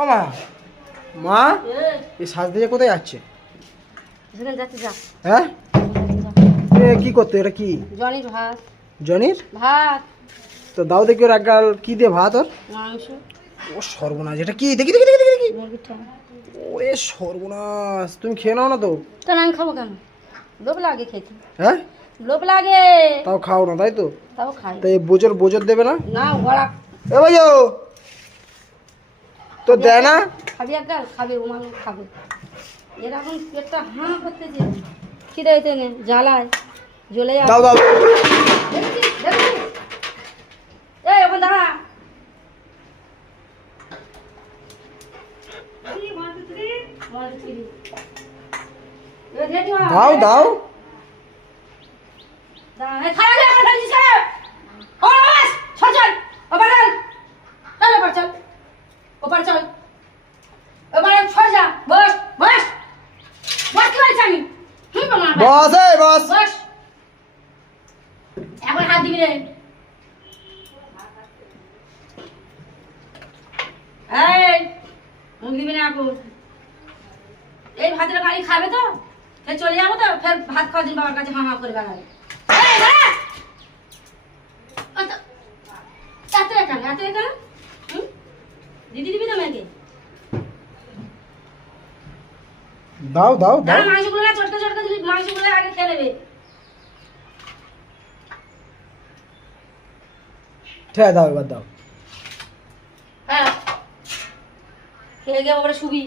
ও মা, মা এই সাজ দিয়ে কোথায় যাচ্ছে? হ্যাঁ কি করতে? এটা কি? জনির ভাত। জনির ভাত তো দাও দেখি ওর একগাল কি দিয়ে ভাত ওর? মাংস। ও সর্বনাশ, এটা কি? দেখি দেখি দেখি দেখি। মুরগিটা। ওরে সর্বনাশ, তুমি খেয়ে নাও না তো? তাহলে আমি খাবো কেন? লোভ লাগে খেতে। হ্যাঁ লোভ লাগে তাও খাও না তাই তো? তাও খাই তাই বোজর বোজর দেবে না? না। ওরা এ ভাইও তো দেয় না? খাবি একগাল খাবে, ও মানুষ খাবে। এরকম পেটটা হাঁ করতেছে, খিদে হইতে নেই, জ্বালায় জ্বলে যায়। দাও দাও। দেখেছিস দেখেছিস? এই ওখানে দাঁড়া। দাও দাও। বস এই বস। এখন হাত দিবি রে। এই মুখ দিবি না এখন। এই ভাতের বাড়ি খাবে তো ফের চলে যাবো তো, ফের ভাত খাওয়া দিন বাবার কাছে হাঁ করে বেড়াবে। দিদি দিবি তো মেয়েকে। দাও দাও দাও। মাংসগুলো না চটকা চটকা দিবি, মাংসগুলো আগে খেয়ে নেবে। ঠিক আছে দাও, এবার দাও। হ্যাঁ খেয়ে গিয়ে ওপরে শুবি।